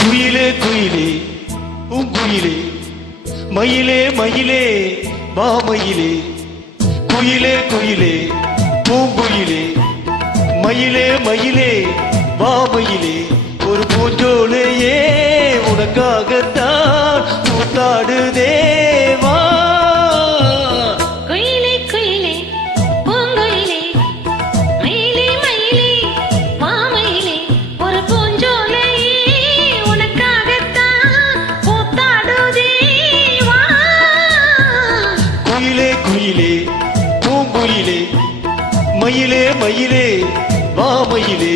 குயிலே குயிலே பூங்குயிலே மயிலே மயிலே மாமயிலே குயிலே குயிலே பூங்குயிலே மயிலே மயிலே மாமயிலே ஒரு பூஞ்சோலையே உனக்காகத்தான் கூத்தாடுதே வா. குயிலே பூங்குயிலே மயிலே மயிலே மாமயிலே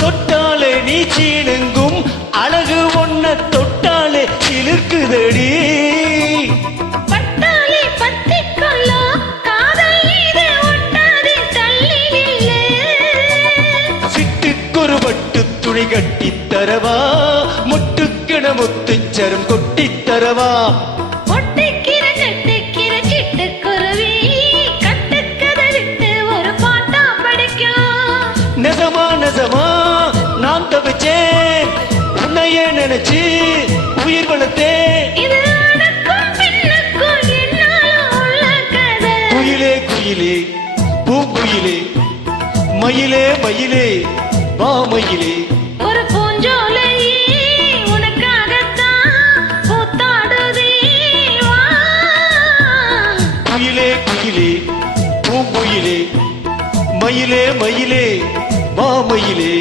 தொட்டாலே நீ சீனுங்கும் அழகு ஒன்ன தொட்டாலே சிலிர்க்குதடி. பட்டாலே பத்திக்கொள்ள காதல் இது ஒட்டாதே தள்ளி நில்லு. சிட்டுக்கொரு பட்டு துணி கட்டித்தரவா முட்டுக்கிட முத்துச்சரம் கொட்டித்தரவா. ஒட்டிக்கிற கட்டுக்கிற சிட்டுக்குருவி கட்டுக்கதை விட்டு ஒரு பாட்டா படிக்கும். நெசமா நெசமா நான் தவிச்சேன் உன்னையே நினைச்சு உயிர் வளர்த்தேன். இது ஆணுக்கும் பெண்ணுக்கும் என்னாலும் உள்ள கதை. குயிலே குயிலே பூங்குயிலே மயிலே மயிலே மாமயிலே ஒரு பூஞ்சோலையே உனக்காகத்தான் கூத்தாடுதே வா. குயிலே குயிலே பூங்குயிலே மயிலே மயிலே மாமயிலே.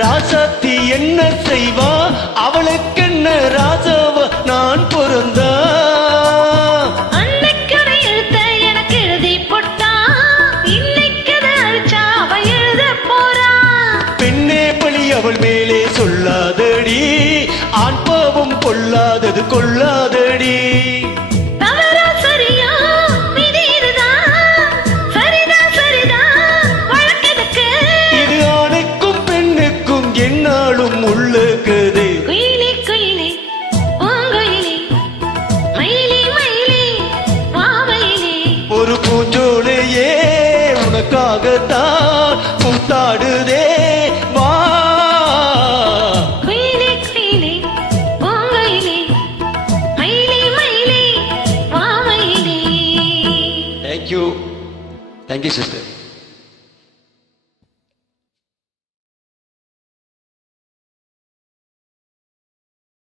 ராசாத்தி என்ன செய்வா அவளுக்கென்ன ராஜாவ நான் பிறந்தா. அன்னைக்கதை எழுத்த எனக்கு எழுதி போட்டா இன்னைக்கதை அழிச்சா அவ எழுத போறா. பெண்ணே பழி அவள் மேலே சொல்லாதடி ஆண் பாவம் கொள்ளாதது கொள்ளாதடி. தவறா சரியா விதி இதுதான் சரிதான் சரிதான் வழக்கெதுக்கு. இது ஆணுக்கும் பெண்ணுக்கும் என்னாலும் உள்ளுக்குது. குயிலே குயிலே பூங்குயிலே மயிலே மயிலே மாமயிலே ஒரு பூஞ்சோலையே உனக்காகத்தான் கூத்தாடுதே வா. குயிலே குயிலே பூங்குயிலே மயிலே மயிலே மாமயிலே. Thank you sister.